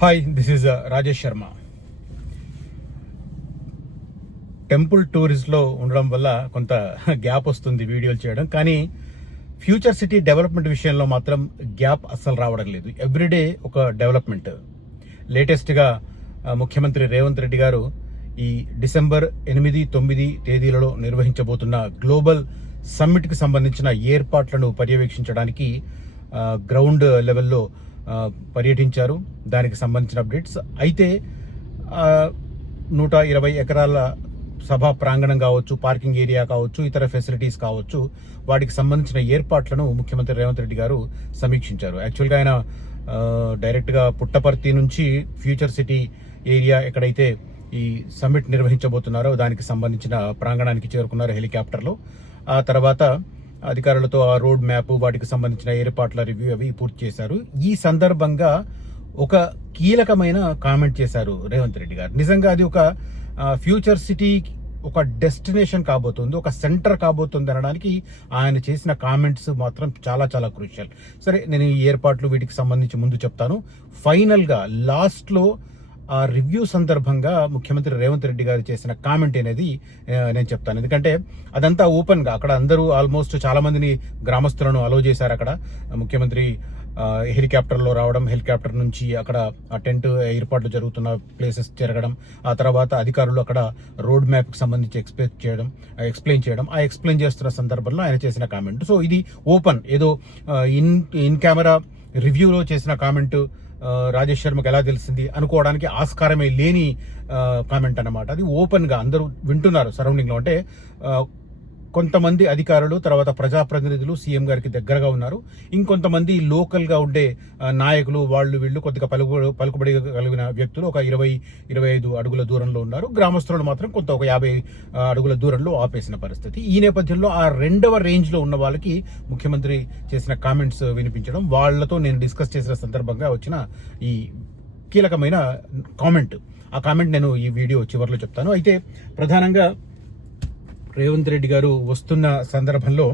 Hi, this is Rajesh Sharma. Temple టూరిస్ట్లో ఉండడం వల్ల కొంత గ్యాప్ వస్తుంది వీడియోలు చేయడం, కానీ ఫ్యూచర్ సిటీ డెవలప్మెంట్ విషయంలో మాత్రం గ్యాప్ అస్సలు రావడం లేదు. ఎవ్రీడే ఒక డెవలప్మెంట్. లేటెస్ట్గా ముఖ్యమంత్రి రేవంత్ రెడ్డి గారు ఈ డిసెంబర్ 8, 9 తేదీలలో నిర్వహించబోతున్న గ్లోబల్ సమ్మిట్కి సంబంధించిన ఏర్పాట్లను పర్యవేక్షించడానికి గ్రౌండ్ లెవెల్లో పర్యటించారు. దానికి సంబంధించిన అప్డేట్స్ అయితే 120 ఎకరాల సభా ప్రాంగణం కావచ్చు, పార్కింగ్ ఏరియా కావచ్చు, ఇతర ఫెసిలిటీస్ కావచ్చు, వాటికి సంబంధించిన ఏర్పాట్లను ముఖ్యమంత్రి రేవంత్ రెడ్డి గారు సమీక్షించారు. యాక్చువల్గా ఆయన డైరెక్ట్గా పుట్టపర్తి నుంచి ఫ్యూచర్ సిటీ ఏరియా ఎక్కడైతే ఈ సమ్మిట్ నిర్వహించబోతున్నారో దానికి సంబంధించిన ప్రాంగణానికి చేరుకున్నారు హెలికాప్టర్లో. ఆ తర్వాత అధికారులతో ఆ రోడ్ మ్యాప్, వాటికి సంబంధించిన ఏర్పాట్ల రివ్యూ అవి పూర్తి చేశారు. ఈ సందర్భంగా ఒక కీలకమైన కామెంట్ చేశారు రేవంత్ రెడ్డి గారు. నిజంగా అది ఒక ఫ్యూచర్ సిటీ ఒక డెస్టినేషన్ కాబోతుంది, ఒక సెంటర్ కాబోతుంది అనడానికి ఆయన చేసిన కామెంట్స్ మాత్రం చాలా చాలా క్రూషియల్. సరే, నేను ఈ ఏర్పాట్లు వీటికి సంబంధించి ముందు చెప్తాను. ఫైనల్గా లాస్ట్లో ఆ రివ్యూ సందర్భంగా ముఖ్యమంత్రి రేవంత్ రెడ్డి గారు చేసిన కామెంట్ అనేది నేను చెప్తాను. ఎందుకంటే అదంతా ఓపెన్గా అక్కడ అందరూ ఆల్మోస్ట్ చాలా మందిని గ్రామస్తులను అలో చేశారు. అక్కడ ముఖ్యమంత్రి హెలికాప్టర్లో రావడం, హెలికాప్టర్ నుంచి అక్కడ ఆ టెంట్ ఏర్పాట్లు జరుగుతున్న ప్లేసెస్ జరగడం, ఆ తర్వాత అధికారులు అక్కడ రోడ్ మ్యాప్కి సంబంధించి ఎక్స్ప్లెయిన్ చేయడం, ఆ ఎక్స్ప్లెయిన్ చేస్తున్న సందర్భంలో ఆయన చేసిన కామెంట్. సో ఇది ఓపెన్, ఏదో ఇన్ కెమెరా రివ్యూలో చేసిన కామెంట్ రాజేష్ శర్మకి ఎలా తెలిసింది అనుకోవడానికి ఆస్కారమే లేని కామెంట్ అన్నమాట. అది ఓపెన్ గా అందరూ వింటున్నారు సరౌండింగ్ లో. అంటే కొంతమంది అధికారులు, తర్వాత ప్రజాప్రతినిధులు సీఎం గారికి దగ్గరగా ఉన్నారు. ఇంకొంతమంది లోకల్ గా ఉండే నాయకులు, వీళ్ళు కొద్దిగా పలుకుబడి కలిగిన వ్యక్తులు ఒక 20-25 అడుగుల దూరంలో ఉన్నారు. గ్రామస్తులు మాత్రం కొంత ఒక 50 అడుగుల దూరంలో ఆపేసిన పరిస్థితి. ఈ నేపథ్యంలో ఆ రెండవ రేంజ్ లో ఉన్న వాళ్ళకి ముఖ్యమంత్రి చేసిన కామెంట్స్ వినిపించడం, వాళ్లతో నేను డిస్కస్ చేసిన సందర్భంగా వచ్చిన ఈ కీలకమైన కామెంట్. ఆ కామెంట్ నేను ఈ వీడియో చివరిలో చెప్తాను. అయితే ప్రధానంగా రేవంత్ రెడ్డి గారు వస్తున్న సందర్భంలో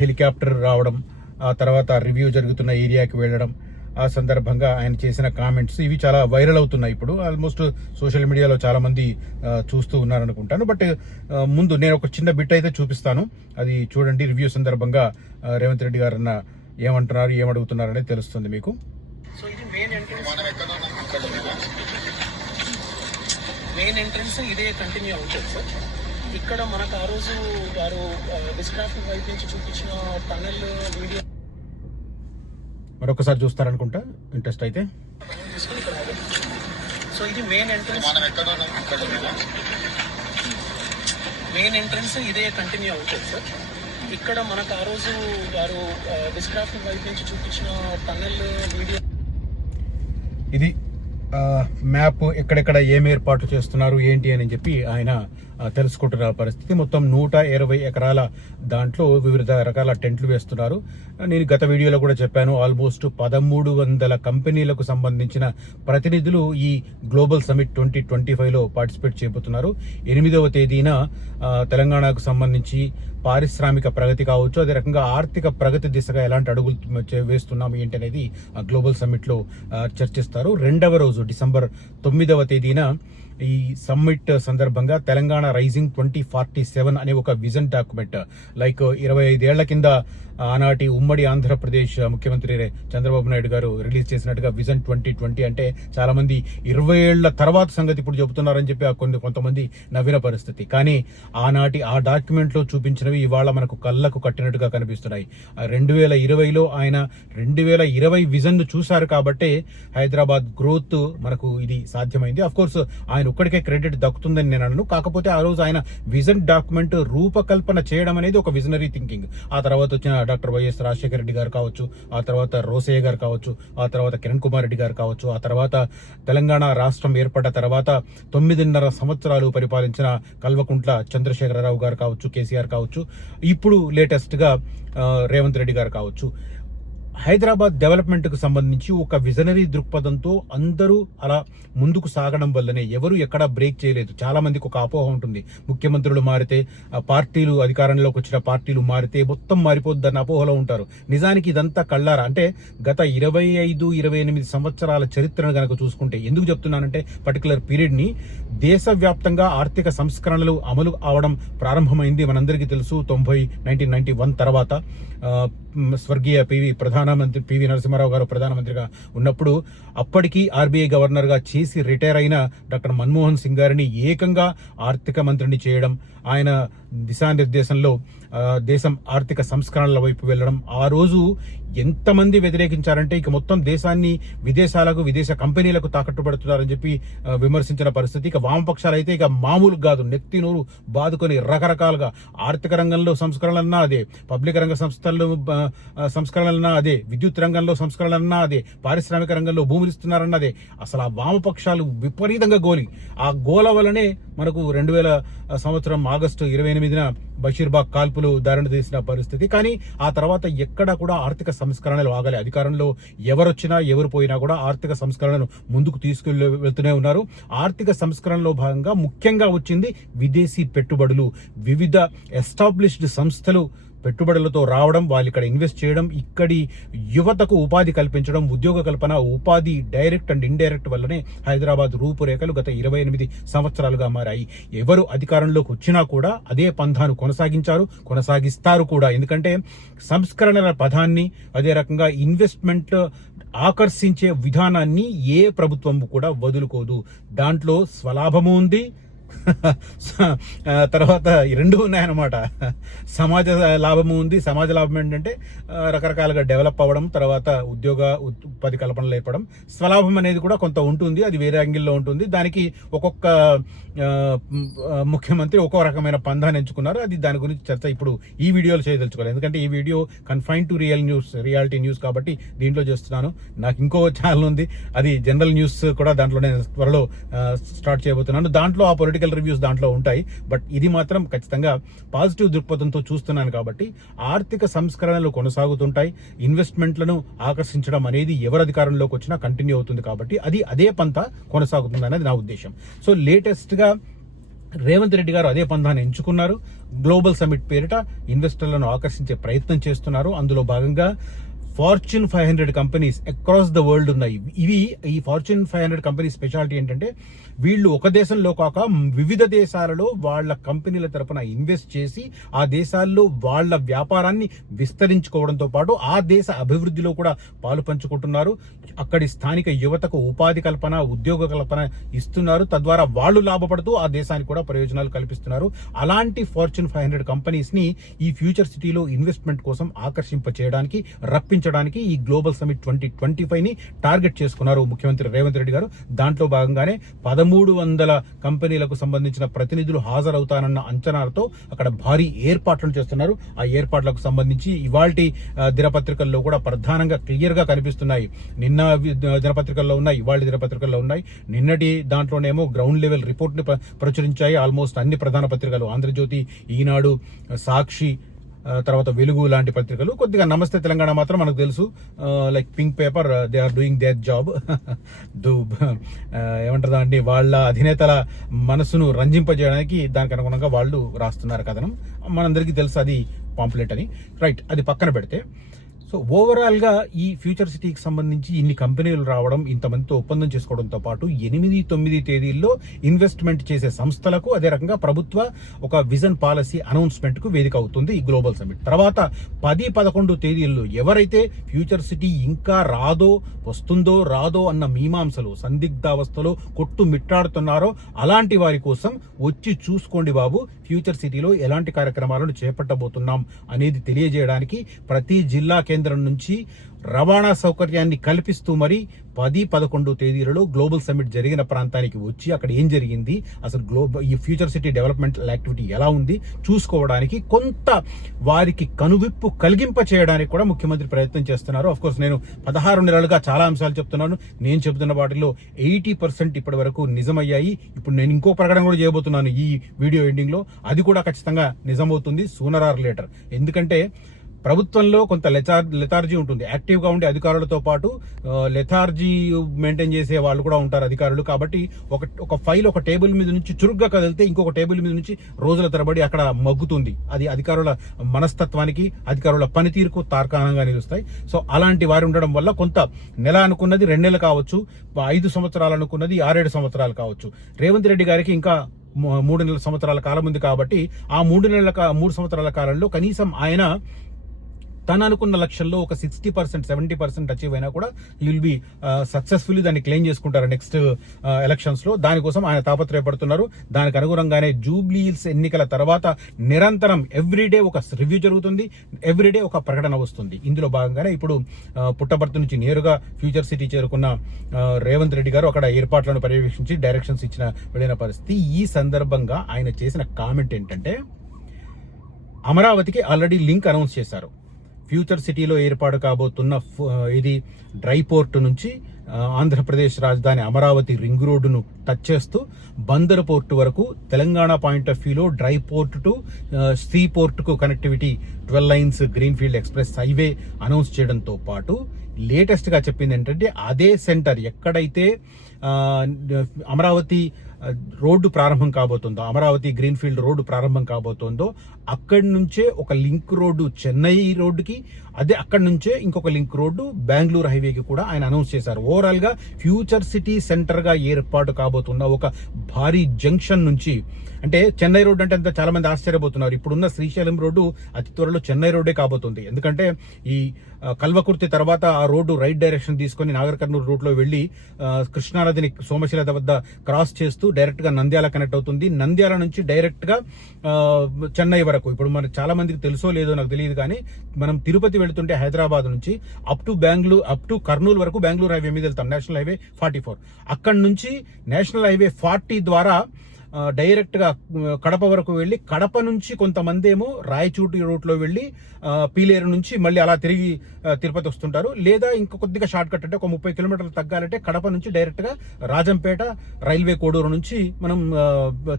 హెలికాప్టర్ రావడం, ఆ తర్వాత రివ్యూ జరుగుతున్న ఏరియాకి వెళ్ళడం, ఆ సందర్భంగా ఆయన చేసిన కామెంట్స్ ఇవి చాలా వైరల్ అవుతున్నాయి. ఇప్పుడు ఆల్మోస్ట్ సోషల్ మీడియాలో చాలా మంది చూస్తూ ఉన్నారనుకుంటాను. బట్ ముందు నేను ఒక చిన్న బిట్ అయితే చూపిస్తాను, అది చూడండి. రివ్యూ సందర్భంగా రేవంత్ రెడ్డి గారు ఏమంటున్నారు, ఏమడుగుతున్నారు అనేది తెలుస్తుంది మీకు. సో ఇది మెయిన్ ఎంట్రన్స్ ఇదే కంటిన్యూ అవుతుంది సార్. ఇక్కడ మనకు ఆ రోజు వారు డిస్క్రాఫ్ట్ వైపు నుంచి చూపించిన టనల్ వీడియో మరొకసారి చూస్తారనుకుంటా, ఇంట్రెస్ట్ అయితే. సో ఇది మెయిన్ ఎంట్రన్స్ ఇదే కంటిన్యూ అవుతుంది సార్. ఇక్కడ మనకు ఆ రోజు వారు డిస్క్రాఫ్ట్ వైపు నుంచి చూపించిన టనల్ వీడియో. ఇది మ్యాప్ ఎక్కడెక్కడ ఏం ఏర్పాట్లు చేస్తున్నారు ఏంటి అని చెప్పి ఆయన తెలుసుకుంటున్న పరిస్థితి. మొత్తం 120 ఎకరాల దాంట్లో వివిధ రకాల టెంట్లు వేస్తున్నారు. నేను గత వీడియోలో కూడా చెప్పాను, ఆల్మోస్ట్ 1300 కంపెనీలకు సంబంధించిన ప్రతినిధులు ఈ గ్లోబల్ సమిట్ 2025లో పార్టిసిపేట్ చేయబోతున్నారు. 8వ తేదీన తెలంగాణకు సంబంధించి పారిశ్రామిక ప్రగతి కావచ్చు, అదే రకంగా ఆర్థిక ప్రగతి దిశగా ఎలాంటి అడుగులు వేస్తున్నాం ఏంటి అనేది గ్లోబల్ సమ్మిట్ లో చర్చిస్తారు. రెండవ రోజు డిసెంబర్ 9వ తేదీన ఈ సమ్మిట్ సందర్భంగా తెలంగాణ రైజింగ్ 2047 అనే ఒక విజన్ డాక్యుమెంట్, లైక్ 25 ఏళ్ల కింద ఆనాటి ఉమ్మడి ఆంధ్రప్రదేశ్ ముఖ్యమంత్రి చంద్రబాబు నాయుడు గారు రిలీజ్ చేసినట్టుగా విజన్ 2020 అంటే చాలా మంది 20 ఏళ్ల తర్వాత సంగతి ఇప్పుడు చెబుతున్నారని చెప్పి కొంతమంది నవ్విన పరిస్థితి. కానీ ఆనాటి ఆ డాక్యుమెంట్ లో చూపించినవి ఇవాళ మనకు కళ్ళకు కట్టినట్టుగా కనిపిస్తున్నాయి. 2020లో ఆయన 2020 విజన్ ను చూశారు కాబట్టి హైదరాబాద్ గ్రోత్ మనకు ఇది సాధ్యమైంది. అఫ్ కోర్స్ ఆయన ఒక్కడికే క్రెడిట్ దక్కుతుందని నేను అనను. కాకపోతే ఆ రోజు ఆయన విజన్ డాక్యుమెంట్ రూపకల్పన చేయడం అనేది ఒక విజనరీ థింకింగ్. ఆ తర్వాత వచ్చిన డాక్టర్ వైఎస్ రాజశేఖర రెడ్డి గారు కావచ్చు, ఆ తర్వాత రోసయ్య గారు కావచ్చు, ఆ తర్వాత కిరణ్ కుమార్ రెడ్డి గారు కావచ్చు, ఆ తర్వాత తెలంగాణ రాష్ట్రం ఏర్పడ్డ తర్వాత 9.5 సంవత్సరాలు పరిపాలించిన కల్వకుంట్ల చంద్రశేఖరరావు గారు కావచ్చు, కేసీఆర్ కావచ్చు, ఇప్పుడు లేటెస్ట్ గా రేవంత్ రెడ్డి గారు కావచ్చు. హైదరాబాద్ డెవలప్మెంట్ కు సంబంధించి ఒక విజనరీ దృక్పథంతో అందరూ అలా ముందుకు సాగడం వల్లనే ఎవరు ఎక్కడ బ్రేక్ చేయలేదు. చాలా మందికి ఒక అపోహ ఉంటుంది, ముఖ్యమంత్రులు మారితే పార్టీలు అధికారంలోకి వచ్చిన పార్టీలు మారితే మొత్తం మారిపోద్దన్న అపోహలో ఉంటారు. నిజానికి ఇదంతా కళ్ళారా. అంటే గత 25-28 సంవత్సరాల చరిత్రను గనక చూసుకుంటే, ఎందుకు చెప్తున్నానంటే పర్టికులర్ పీరియడ్ ని, దేశవ్యాప్తంగా ఆర్థిక సంస్కరణలు అమలు అవడం ప్రారంభమైంది మనందరికీ తెలుసు 1991 తర్వాత. స్వర్గీయ ప్రధానమంత్రి పివి నరసింహారావు గారు ప్రధానమంత్రిగా ఉన్నప్పుడు అప్పటికి ఆర్బీఐ గవర్నర్ గా చేసి రిటైర్ అయిన డాక్టర్ మన్మోహన్ సింగ్ గారిని ఏకంగా ఆర్థిక మంత్రిని చేయడం, ఆయన దిశానిర్దేశంలో దేశం ఆర్థిక సంస్కరణల వైపు వెళ్లడం. ఆ రోజు ఎంతమంది వ్యతిరేకించారంటే ఇక మొత్తం దేశాన్ని విదేశాలకు, విదేశ కంపెనీలకు తాకట్టు పెడుతున్నారని చెప్పి విమర్శించిన పరిస్థితి. ఇక వామపక్షాలు అయితే ఇక మామూలు కాదు, నెత్తి నూరు బాదుకొని రకరకాలుగా ఆర్థిక రంగంలో సంస్కరణలన్నా అదే, పబ్లిక్ రంగ సంస్థల్లో సంస్కరణలన్నా అదే, విద్యుత్ రంగంలో సంస్కరణలన్నా అదే, పారిశ్రామిక రంగంలో భూములు ఇస్తున్నారన్నదే. అసలు ఆ వామపక్షాలు విపరీతంగా గోలి. ఆ గోల వల్లనే మనకు 2000 సంవత్సరం ఆగస్టు 28న బషీర్బాగ్ కాల్పులు దారుణ తీసిన పరిస్థితి. కానీ ఆ తర్వాత ఎక్కడా కూడా ఆర్థిక సంస్కరణలు ఆగలే. అధికారంలో ఎవరొచ్చినా ఎవరు పోయినా కూడా ఆర్థిక సంస్కరణను ముందుకు వెళ్తూనే ఉన్నారు. ఆర్థిక సంస్కరణలో భాగంగా ముఖ్యంగా వచ్చింది విదేశీ పెట్టుబడులు. వివిధ ఎస్టాబ్లిష్డ్ సంస్థలు పెట్టుబడులతో రావడం, వాళ్ళు ఇక్కడ ఇన్వెస్ట్ చేయడం, ఇక్కడి యువతకు ఉపాధి కల్పించడం, ఉద్యోగ కల్పన, ఉపాధి డైరెక్ట్ అండ్ ఇండైరెక్ట్ వల్లనే హైదరాబాద్ రూపురేఖలు గత 28 సంవత్సరాలుగా మారాయి. ఎవరు అధికారంలోకి వచ్చినా కూడా అదే పంథాను కొనసాగిస్తారు కూడా. ఎందుకంటే సంస్కరణల పదాన్ని, అదే రకంగా ఇన్వెస్ట్మెంట్ ఆకర్షించే విధానాన్ని ఏ ప్రభుత్వం కూడా వదులుకోదు. దాంట్లో స్వలాభము ఉంది, తర్వాత రెండు ఉన్నాయన్నమాట. సమాజ లాభము ఉంది. సమాజ లాభం ఏంటంటే రకరకాలుగా డెవలప్ అవ్వడం, తర్వాత ఉపాధి కల్పనలు ఏర్పడడం. స్వలాభం అనేది కూడా కొంత ఉంటుంది, అది వేరే యాంగిల్లో ఉంటుంది. దానికి ఒక్కొక్క ముఖ్యమంత్రి ఒక్కో రకమైన పందాన్ని ఎంచుకున్నారు. అది దాని గురించి చర్చ ఇప్పుడు ఈ వీడియోలో చేయదలుచుకోవాలి. ఎందుకంటే ఈ video confine to reality news కాబట్టి దీంట్లో చేస్తున్నాను. నాకు ఇంకో ఛానల్ ఉంది, అది జనరల్ న్యూస్ కూడా దాంట్లో నేను త్వరలో స్టార్ట్ చేయబోతున్నాను. దాంట్లో ఆ పొలిటికల్ రివ్యూస్ దాంట్లో ఉంటాయి. బట్ ఇది మాత్రం ఖచ్చితంగా పాజిటివ్ దృక్పథంతో చూస్తున్నాను కాబట్టి ఆర్థిక సంస్కరణలు కొనసాగుతుంటాయి. ఇన్వెస్ట్మెంట్లను ఆకర్షించడం అనేది ఎవరు అధికారంలోకి వచ్చినా కంటిన్యూ అవుతుంది కాబట్టి అదే పంత కొనసాగుతుంది అనేది నా ఉద్దేశం. సో లేటెస్ట్ గా రేవంత్ రెడ్డి గారు అదే పంథాన్ని ఎంచుకున్నారు. గ్లోబల్ సమిట్ పేరిట ఇన్వెస్టర్లను ఆకర్షించే ప్రయత్నం చేస్తున్నారు. అందులో భాగంగా fortune 500 companies across the world ఉన్నాయి. ఈ ఫార్చ్యూన్ 500 కంపెనీ స్పెషాలిటీ ఏంటంటే వీళ్ళు ఒక దేశంలో కాక వివిధ దేశాలలో వాళ్ళ కంపెనీల తరపున ఇన్వెస్ట్ చేసి ఆ దేశాల్లో వాళ్ళ వ్యాపారాన్ని విస్తరించుకోవడంతో పాటు ఆ దేశ అభివృద్ధిలో కూడా పాలు పంచుకుంటున్నారు. అక్కడి స్థానిక యువతకు ఉపాధి కల్పన, ఉద్యోగ కల్పన ఇస్తున్నారు. తద్వారా వాళ్ళు లాభపడుతూ ఆ దేశానికి కూడా ప్రయోజనాలు కల్పిస్తున్నారు. అలాంటి ఫార్చ్యూన్ 500 కంపెనీస్ ని ఈ ఫ్యూచర్ సిటీలో ఇన్వెస్ట్మెంట్ కోసం ఆకర్షింప చేయడానికి, రప్పించడానికి ఈ గ్లోబల్ సమిట్ 2025 ని టార్గెట్ చేసుకున్నారు ముఖ్యమంత్రి రేవంత్ రెడ్డి గారు. దాంట్లో భాగంగానే 1300 కంపెనీలకు సంబంధించిన ప్రతినిధులు హాజరవుతానన్న అంచనాలతో అక్కడ భారీ ఏర్పాట్లను చేస్తున్నారు. ఆ ఏర్పాట్లకు సంబంధించి ఇవాల్టి దినపత్రికల్లో కూడా ప్రధానంగా క్లియర్ గా కనిపిస్తున్నాయి. నిన్న దినపత్రికల్లో ఉన్నాయి, ఇవాళ దినపత్రికల్లో ఉన్నాయి. నిన్నటి దాంట్లోనేమో గ్రౌండ్ లెవెల్ రిపోర్ట్ ని ప్రచురించాయి ఆల్మోస్ట్ అన్ని ప్రధాన పత్రికలు. ఆంధ్రజ్యోతి, ఈనాడు, సాక్షి, తర్వాత వెలుగు లాంటి పత్రికలు. కొద్దిగా నమస్తే తెలంగాణ మాత్రం మనకు తెలుసు, like pink paper, they are doing their job. ఏమంటారు దాన్ని, వాళ్ళ అధినేతల మనసును రంజింపజేయడానికి దానికి అనుగుణంగా వాళ్ళు రాస్తున్నారు కథనం. మనందరికీ తెలుసు అది పాంప్లెట్ అని. రైట్, అది పక్కన పెడితే, సో ఓవరాల్ గా ఈ ఫ్యూచర్ సిటీకి సంబంధించి ఇన్ని కంపెనీలు రావడం, ఇంతమందితో ఒప్పందం చేసుకోవడంతో పాటు 8-9 తేదీల్లో ఇన్వెస్ట్మెంట్ చేసే సంస్థలకు, అదే రకంగా ప్రభుత్వ ఒక విజన్ పాలసీ అనౌన్స్మెంట్ కు వేదిక అవుతుంది ఈ గ్లోబల్ సమిట్. తర్వాత 10-11 తేదీల్లో ఎవరైతే ఫ్యూచర్ సిటీ ఇంకా వస్తుందో రాదో అన్న మీమాంసలు, సందిగ్ధావస్థలో కొట్టుమిట్టాడుతున్నారో అలాంటి వారి కోసం వచ్చి చూసుకోండి బాబు, ఫ్యూచర్ సిటీలో ఎలాంటి కార్యక్రమాలను చేపట్టబోతున్నాం అనేది తెలియజేయడానికి ప్రతి జిల్లా కేంద్రం నుంచి రవాణా సౌకర్యాన్ని కల్పిస్తూ మరి 10-11 తేదీలలో గ్లోబల్ సమిట్ జరిగిన ప్రాంతానికి వచ్చి అక్కడ ఏం జరిగింది, అసలు ఈ ఫ్యూచర్ సిటీ డెవలప్మెంట్ యాక్టివిటీ ఎలా ఉంది చూసుకోవడానికి, కొంత వారికి కనువిప్పు కలిగింప చేయడానికి కూడా ముఖ్యమంత్రి ప్రయత్నం చేస్తున్నారు. ఆఫ్ కోర్స్ నేను 16 నెలలుగా చాలా అంశాలు చెప్తున్నాను. నేను చెబుతున్న వాటిలో 80% ఇప్పటి వరకు నిజమయ్యాయి. ఇప్పుడు నేను ఇంకో ప్రకటన కూడా చేయబోతున్నాను ఈ వీడియో ఎండింగ్ లో. అది కూడా ఖచ్చితంగా నిజమవుతుంది సూనర్ ఆర్ లేటర్. ఎందుకంటే ప్రభుత్వంలో కొంత లెథార్జీ ఉంటుంది. యాక్టివ్గా ఉండే అధికారులతో పాటు లెథార్జీ మెయింటైన్ చేసే వాళ్ళు కూడా ఉంటారు అధికారులు. కాబట్టి ఒక ఫైల్ ఒక టేబుల్ మీద నుంచి చురుగ్గా కదిలితే ఇంకొక టేబుల్ మీద నుంచి రోజుల తరబడి అక్కడ మగ్గుతుంది. అది అధికారుల మనస్తత్వానికి, అధికారుల పనితీరుకు తార్కాణంగా నిలుస్తాయి. సో అలాంటి వారు ఉండడం వల్ల కొంత నెల అనుకున్నది 2 నెలలు కావచ్చు, 5 సంవత్సరాలు అనుకున్నది 6-7 సంవత్సరాలు కావచ్చు. రేవంత్ రెడ్డి గారికి ఇంకా 3 సంవత్సరాల కాలం ఉంది కాబట్టి ఆ 3 సంవత్సరాల కాలంలో కనీసం ఆయన తను అనుకున్న లక్ష్యంలో ఒక 60%, 70% అచీవ్ అయినా కూడా ఈ విల్ బి సక్సెస్ఫుల్లీ దాన్ని క్లెయిమ్ చేసుకుంటారు నెక్స్ట్ ఎలక్షన్స్ లో. దానికోసం ఆయన తాపత్రయపడుతున్నారు. దానికి అనుగుణంగానే జూబ్లీ హిల్స్ ఎన్నికల తర్వాత నిరంతరం ఎవ్రీడే ఒక రివ్యూ జరుగుతుంది, ఎవ్రీడే ఒక ప్రకటన వస్తుంది. ఇందులో భాగంగానే ఇప్పుడు పుట్టపర్తి నుంచి నేరుగా ఫ్యూచర్ సిటీ చేరుకున్న రేవంత్ రెడ్డి గారు అక్కడ ఏర్పాట్లను పర్యవేక్షించి డైరెక్షన్స్ వెళ్ళిన పరిస్థితి. ఈ సందర్భంగా ఆయన చేసిన కామెంట్ ఏంటంటే, అమరావతికి ఆల్రెడీ లింక్ అనౌన్స్ చేశారు. ఫ్యూచర్ సిటీలో ఏర్పాటు కాబోతున్న ఇది డ్రై పోర్ట్ నుంచి ఆంధ్రప్రదేశ్ రాజధాని అమరావతి రింగ్ రోడ్డును టచ్ చేస్తూ బందర్ పోర్టు వరకు తెలంగాణ పాయింట్ ఆఫ్ వ్యూలో dry port to sea port కు connectivity 12 lines greenfield express highway announce చేయడంతో పాటు లేటెస్ట్ గా చెప్పింది ఏంటంటే, అదే సెంటర్ ఎక్కడైతే అమరావతి రోడ్డు ప్రారంభం కాబోతుందో, అమరావతి గ్రీన్ఫీల్డ్ రోడ్డు ప్రారంభం కాబోతుందో అక్కడి నుంచే ఒక లింక్ రోడ్డు చెన్నై రోడ్డుకి, అదే అక్కడి నుంచే ఇంకొక లింక్ రోడ్డు బెంగళూరు హైవేకి కూడా ఆయన అనౌన్స్ చేశారు. ఓవరాల్ గా ఫ్యూచర్ సిటీ సెంటర్ గా ఏర్పాటు కాబోతున్న ఒక భారీ జంక్షన్ నుంచి, అంటే చెన్నై రోడ్డు అంటే అంత చాలా మంది ఆశ్చర్యపోతున్నారు. ఇప్పుడున్న శ్రీశైలం రోడ్డు అతి త్వరలో చెన్నై రోడ్డే కాబోతుంది. ఎందుకంటే ఈ కల్వకుర్తి తర్వాత ఆ రోడ్డు రైట్ డైరెక్షన్ తీసుకొని నాగర్ కర్నూలు రూట్ లో వెళ్లి కృష్ణానదిని సోమశిల వద్ద క్రాస్ చేస్తూ డైరెక్ట్ గా నంద్యాల కనెక్ట్ అవుతుంది. నంద్యాల నుంచి డైరెక్ట్ గా చెన్నై వరకు. ఇప్పుడు మనకు చాలా మందికి తెలుసో లేదో నాకు తెలియదు, కానీ మనం తిరుపతి వెళ్తుంటే హైదరాబాద్ నుంచి అప్ టు కర్నూలు వరకు బెంగళూరు హైవే మీద వెళ్తాం, నేషనల్ హైవే 44. అక్కడి నుంచి నేషనల్ హైవే 40 ద్వారా డైరెక్ట్ గా కడప వరకు వెళ్లి, కడప నుంచి కొంతమంది ఏమో రాయచూటి రూట్ లో వెళ్లి పీలేరు నుంచి మళ్ళీ అలా తిరిగి తిరుపతి వస్తుంటారు. లేదా ఇంకా కొద్దిగా షార్ట్ కట్ అంటే ఒక 30 కిలోమీటర్లు తగ్గాలంటే కడప నుంచి డైరెక్ట్ గా రాజంపేట రైల్వే కోడూరు నుంచి మనం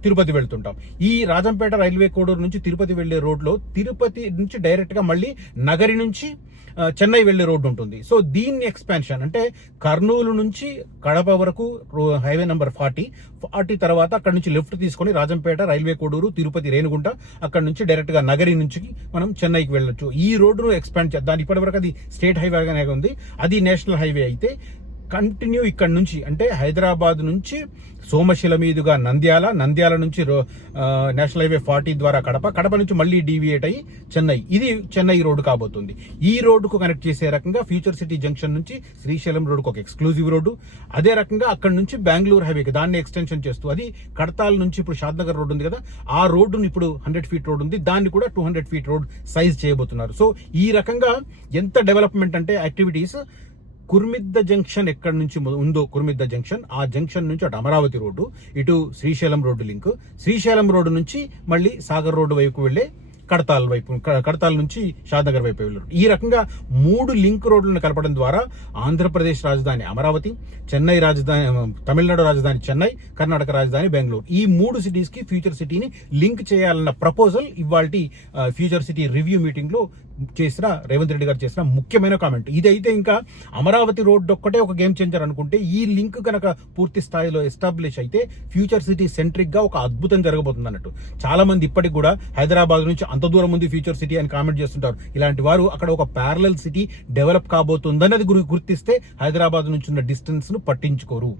తిరుపతి వెళ్తుంటాం. ఈ రాజంపేట రైల్వే కోడూరు నుంచి తిరుపతి వెళ్లే రోడ్ లో తిరుపతి నుంచి డైరెక్ట్ గా మళ్ళీ నగరి నుంచి చెన్నై వెళ్లే రోడ్డు ఉంటుంది. సో దీన్ని ఎక్స్పాన్షన్ అంటే కర్నూలు నుంచి కడప వరకు హైవే నంబర్ 40 తర్వాత అక్కడ నుంచి లెఫ్ట్ తీసుకొని రాజంపేట రైల్వే కోడూరు తిరుపతి రేణుగుంట, అక్కడ నుంచి డైరెక్ట్ గా నగరి నుంచి మనం చెన్నైకి వెళ్ళొచ్చు. ఈ రోడ్డును ఎక్స్పాండ్ చేద్దాం. ఇప్పటి వరకు అది స్టేట్ హైవేగానే ఉంది, అది నేషనల్ హైవే అయితే కంటిన్యూ ఇక్కడ నుంచి అంటే హైదరాబాద్ నుంచి సోమశిల మీదుగా నంద్యాల నుంచి నేషనల్ హైవే 40 ద్వారా కడప నుంచి మళ్ళీ డీవియేట్ అయ్యి చెన్నై, ఇది చెన్నై రోడ్డు కాబోతుంది. ఈ రోడ్డుకు కనెక్ట్ చేసే రకంగా ఫ్యూచర్ సిటీ జంక్షన్ నుంచి శ్రీశైలం రోడ్డుకు ఒక ఎక్స్క్లూజివ్ రోడ్డు, అదే రకంగా అక్కడ నుంచి బెంగళూరు హైవేకి దాన్ని ఎక్స్టెన్షన్ చేస్తూ, అది కడతాల్ నుంచి ఇప్పుడు షాద్నగర్ రోడ్డు ఉంది కదా, ఆ రోడ్డును ఇప్పుడు 100 ఫీట్ రోడ్ ఉంది, దాన్ని కూడా 200 ఫీట్ రోడ్ సైజ్ చేయబోతున్నారు. సో ఈ రకంగా ఎంత డెవలప్మెంట్ అంటే యాక్టివిటీస్. కుర్మిద్ద జంక్షన్ ఎక్కడి నుంచి ఉందో, కుర్మిద్ద జంక్షన్, ఆ జంక్షన్ నుంచి అటు అమరావతి రోడ్డు, ఇటు Srisailam road link, Srisailam road నుంచి మళ్ళీ సాగర్ రోడ్డు వైపు వెళ్లే కడతాల్ నుంచి షాద్నగర్ వైపు వెళ్ళారు. ఈ రకంగా 3 లింక్ రోడ్లను కలపడం ద్వారా ఆంధ్రప్రదేశ్ రాజధాని అమరావతి, చెన్నై రాజధాని, తమిళనాడు రాజధాని చెన్నై, కర్ణాటక రాజధాని బెంగళూరు, ఈ 3 సిటీస్ కి ఫ్యూచర్ సిటీని లింక్ చేయాలన్న ప్రపోజల్ ఇవాల్టి ఫ్యూచర్ సిటీ రివ్యూ మీటింగ్ లో చేసిన రేవంత్ రెడ్డి గారు చేసిన ముఖ్యమైన కామెంట్. ఇదైతే ఇంకా అమరావతి రోడ్డు ఒక్కటే ఒక గేమ్ చేంజర్ అనుకుంటే, ఈ లింక్ కనుక పూర్తి స్థాయిలో ఎస్టాబ్లిష్ అయితే ఫ్యూచర్ సిటీ సెంట్రిక్ గా ఒక అద్భుతం జరగబోతుంది అన్నట్టు. చాలా మంది ఇప్పటికి కూడా హైదరాబాద్ నుంచి అంత దూరం ఉంది ఫ్యూచర్ సిటీ అని కామెంట్ చేస్తుంటారు. ఇలాంటి వారు అక్కడ ఒక ప్యారలల్ సిటీ డెవలప్ కాబోతుందన్నది గుర్తిస్తే హైదరాబాద్ నుంచి ఉన్న డిస్టెన్స్ ను పట్టించుకోరు.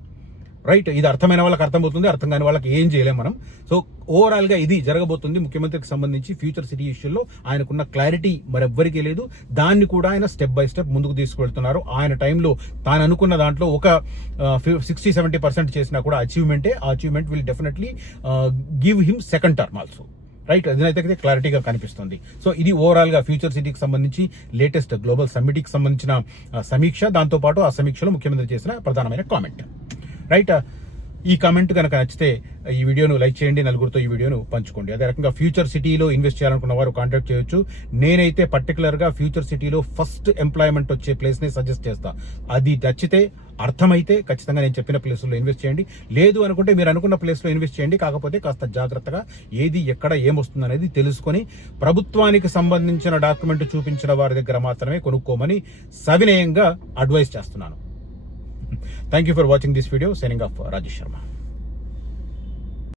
రైట్, ఇది అర్థమైన వాళ్ళకి అర్థమవుతుంది, అర్థం కాని వాళ్ళకి ఏం చేయలేం మనం. సో ఓవరాల్ గా ఇది జరగబోతుంది. ముఖ్యమంత్రికి సంబంధించి ఫ్యూచర్ సిటీ ఇష్యూలో ఆయనకున్న క్లారిటీ మరెవ్వరికీ లేదు. దాన్ని కూడా ఆయన స్టెప్ బై స్టెప్ ముందుకు తీసుకువెళ్తున్నారు. ఆయన టైంలో తాను అనుకున్న దాంట్లో ఒక 60-70% చేసినా కూడా ఆ achievement will definitely give him second term also. Right, అదైతే క్లారిటీగా కనిపిస్తుంది. సో ఇది ఓవరాల్ గా ఫ్యూచర్ సిటీకి సంబంధించి లేటెస్ట్ గ్లోబల్ సమ్మిట్ కి సంబంధించిన సమీక్ష, దాంతో పాటు ఆ సమీక్షలో ముఖ్యమంత్రి చేసిన ప్రధానమైన కామెంట్. రైట్, ఈ కామెంట్ కనుక నచ్చితే ఈ వీడియోను లైక్ చేయండి, నలుగురితో ఈ వీడియోను పంచుకోండి. అదే రకంగా ఫ్యూచర్ సిటీలో ఇన్వెస్ట్ చేయాలనుకున్న వారు కాంటాక్ట్ చేయొచ్చు. నేనైతే పర్టికులర్ గా ఫ్యూచర్ సిటీలో ఫస్ట్ ఎంప్లాయ్మెంట్ వచ్చే ప్లేస్ ని సజెస్ట్ చేస్తా. అది నచ్చితే, అర్థమైతే ఖచ్చితంగా నేను చెప్పిన ప్లేసుల్లో ఇన్వెస్ట్ చేయండి. లేదు అనుకుంటే మీరు అనుకున్న ప్లేస్లో ఇన్వెస్ట్ చేయండి. కాకపోతే కాస్త జాగ్రత్తగా ఏది ఎక్కడ ఏమొస్తుంది అనేది తెలుసుకొని ప్రభుత్వానికి సంబంధించిన డాక్యుమెంట్ చూపించిన వారి దగ్గర మాత్రమే కొనుక్కోమని సవినయంగా అడ్వైస్ చేస్తున్నాను. Thank you for watching this video. Signing off Rajesh Sharma.